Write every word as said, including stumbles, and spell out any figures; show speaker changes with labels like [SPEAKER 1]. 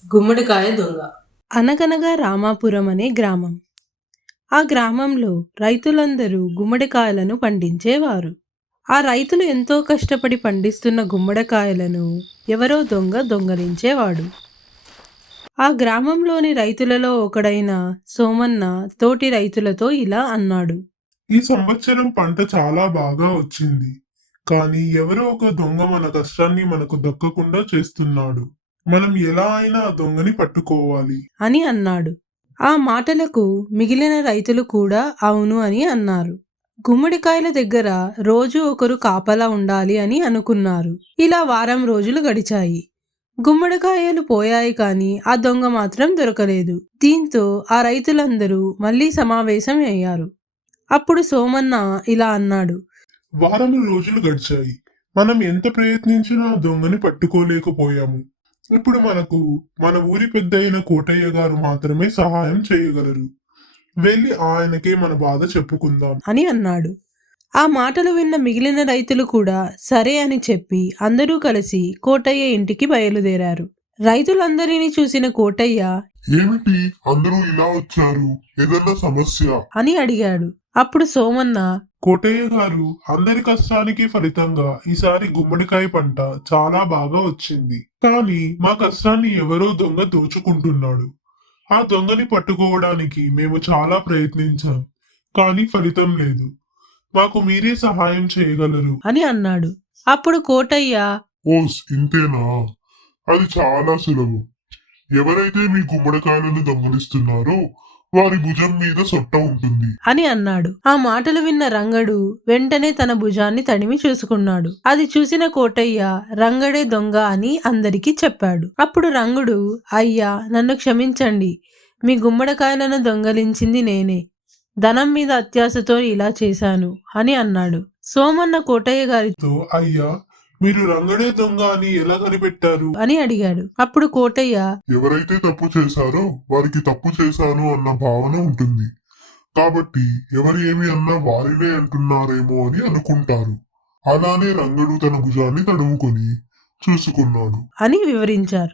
[SPEAKER 1] గుమ్మడికాయ దొంగ. అనగనగా రామాపురం అనే గ్రామం. ఆ గ్రామంలో రైతులందరూ గుమ్మడికాయలను పండించేవారు. ఆ రైతులు ఎంతో కష్టపడి పండిస్తున్న గుమ్మడికాయలను ఎవరో దొంగ దొంగలించేవాడు. ఆ గ్రామంలోని రైతులలో ఒకడైన సోమన్న తోటి రైతులతో ఇలా అన్నాడు.
[SPEAKER 2] ఈ సంవత్సరం పంట చాలా బాగా వచ్చింది. కానీ ఎవరో ఒక దొంగ మన కష్టాన్ని మనకు దక్కకుండా చేస్తున్నాడు. మనం ఎలా అయినా ఆ దొంగని పట్టుకోవాలి.
[SPEAKER 1] అని అన్నాడు. ఆ మాటలకు మిగిలిన రైతులు కూడా అవును అని అన్నారు. గుమ్మడికాయల దగ్గర రోజు ఒకరు కాపలా ఉండాలి అని అనుకున్నారు. ఇలా వారం రోజులు గడిచాయి. గుమ్మడికాయలు పోయాయి కానీ ఆ దొంగ మాత్రం దొరకలేదు. దీంతో ఆ రైతులందరూ మళ్ళీ సమావేశం అయ్యారు. అప్పుడు సోమన్న ఇలా అన్నాడు.
[SPEAKER 2] వారం రోజులు గడిచాయి. మనం ఎంత ప్రయత్నించినా ఆ దొంగని పట్టుకోలేకపోయాము. ఇప్పుడు మనకు మన ఊరి పెద్ద అయిన కోటయ్య గారు మాత్రమే సహాయం చేయగలరు. వెళ్ళి ఆయనకే మన బాధ చెప్పుకుందాం
[SPEAKER 1] అని అన్నాడు. ఆ మాటలు విన్న మిగిలిన రైతులు కూడా సరే అని చెప్పి అందరూ కలిసి కోటయ్య ఇంటికి బయలుదేరారు. రైతులందరినీ చూసిన కోటయ్య
[SPEAKER 2] ఏమిటి అందరూ ఇలా వచ్చారు? ఏదన్నా సమస్య
[SPEAKER 1] అని అడిగాడు. అప్పుడు సోమన్న
[SPEAKER 2] కోటయ్య గారు, అందరి కష్టానికి ఫలితంగా ఈసారి గుమ్మడికాయ పంట చాలా బాగా వచ్చింది. కానీ మా కష్టాన్ని ఎవరో దొంగ దోచుకుంటున్నాడు. ఆ దొంగని పట్టుకోవడానికి మేము చాలా ప్రయత్నించాం, కానీ ఫలితం లేదు. మాకు మీరే సహాయం చేయగలరు
[SPEAKER 1] అని అన్నాడు. అప్పుడు కోటయ్య
[SPEAKER 2] ఓస్ ఇంతేనా? అది చాలా సులభం. ఎవరైతే మీ గుమ్మడికాయలను దొంగలిస్తున్నారో వారి భుజం మీద సొట్ట ఉంటుంది
[SPEAKER 1] అని అన్నాడు. ఆ మాటలు విన్న రంగడు వెంటనే తన భుజాన్ని తడిమి చూసుకున్నాడు. అది చూసిన కోటయ్య రంగడే దొంగ అని అందరికీ చెప్పాడు. అప్పుడు రంగుడు, అయ్యా నన్ను క్షమించండి, మీ గుమ్మడికాయలను దొంగలించింది నేనే. ధనం మీద అత్యాశతో ఇలా చేశాను అని అన్నాడు. సోమన్న కోటయ్య గారితో
[SPEAKER 2] తో అయ్యా, మీరు రంగడే దొంగ అని ఎలా కనిపెట్టారు
[SPEAKER 1] అని అడిగాడు. అప్పుడు కోటయ్య
[SPEAKER 2] ఎవరైతే తప్పు చేశారో వారికి తప్పు చేశాను అన్న భావన ఉంటుంది. కాబట్టి ఎవరు ఏమి అన్నా వారినే అంటున్నారేమో అని అనుకుంటారు. అలానే రంగడు తన భుజాన్ని తడుముకొని చూసుకున్నాడు
[SPEAKER 1] అని వివరించారు.